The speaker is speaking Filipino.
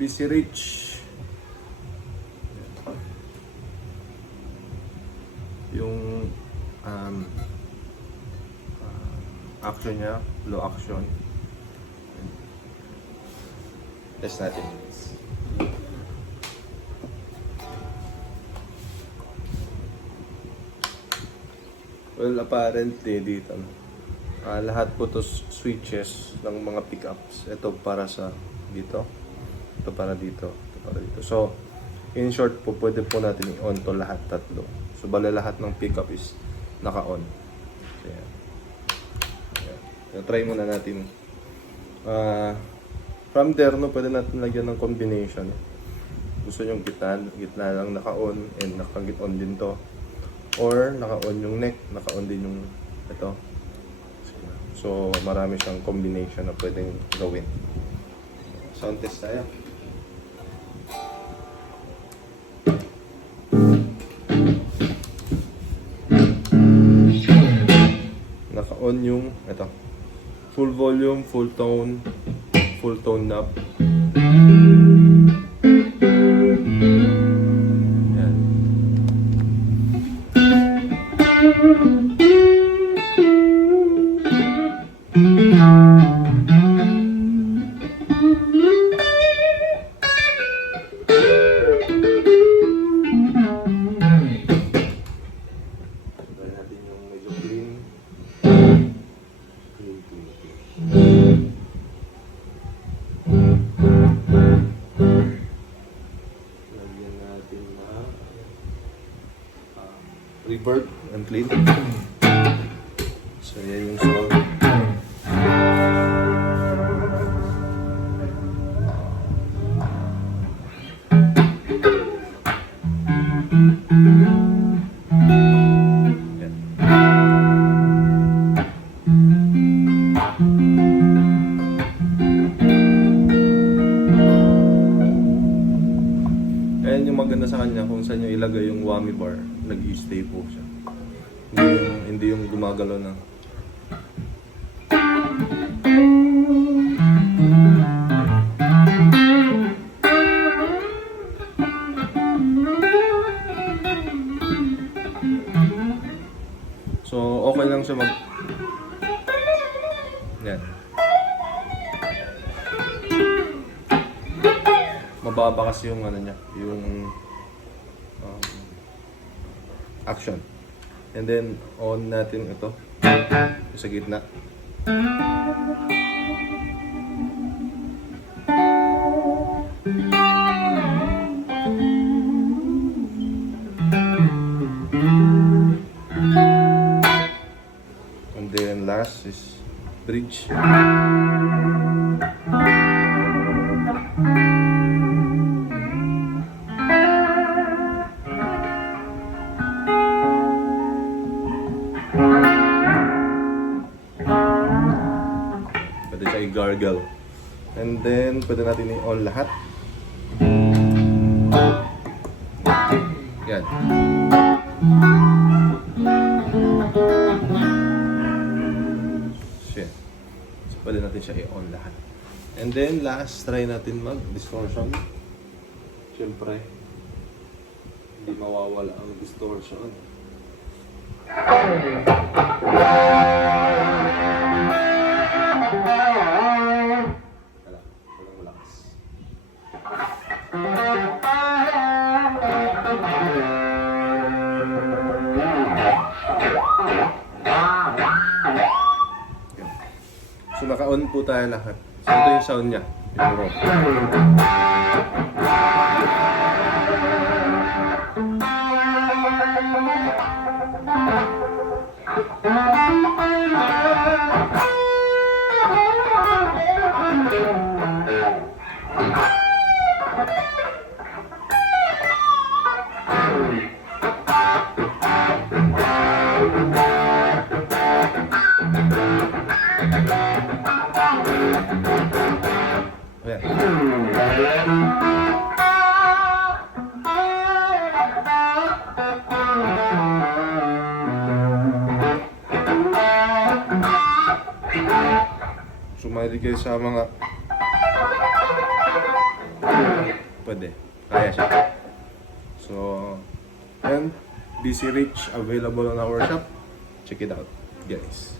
BC Rich. Yung action niya, low action. Test natin. Well, apparently dito lahat po to switches ng mga pickups. Ito para sa dito. Ito para dito. Ito para dito. So, in short po, pwede po natin i-on to lahat tatlo. So, bala lahat ng pickup is naka-on. Ayan. Ayan. Try muna natin. From there, no, pwede natin lagyan ng combination. Gusto nyo gitna lang naka-on and naka-on din to. Or naka-on yung neck, naka-on din yung ito. So, marami siyang combination na pwedeng gawin. Sound test tayo. Naka-on yung ito. Full volume, full tone knob. Yan. Gawin natin yung medyo clean. Lagyan natin na reverb and clean. So yan yung sound. Ayan yung maganda sa kanya kung saan nyo ilagay yung whammy bar, nag-i-stay po siya. Hindi yung gumagalaw na. So, okay lang siya Yan. Mababa kasi yung ano niya, yung action. And then on natin ito sa gitna. And then last is bridge. Pwede siya i-gargle. And then, pwede natin i-on lahat. Yan. Shit. So, pwede natin siya i-on lahat. And then, last, try natin mag-distortion. Siyempre, hindi mawawala ang distortion. Walang malakas. So naka-on po tayo lahat. So ito yung sound niya, yung raw. Ayan. Sumali kayo sa mga pwede. Kaya siya. So, yan. DC Reach available on our shop. Check it out, guys.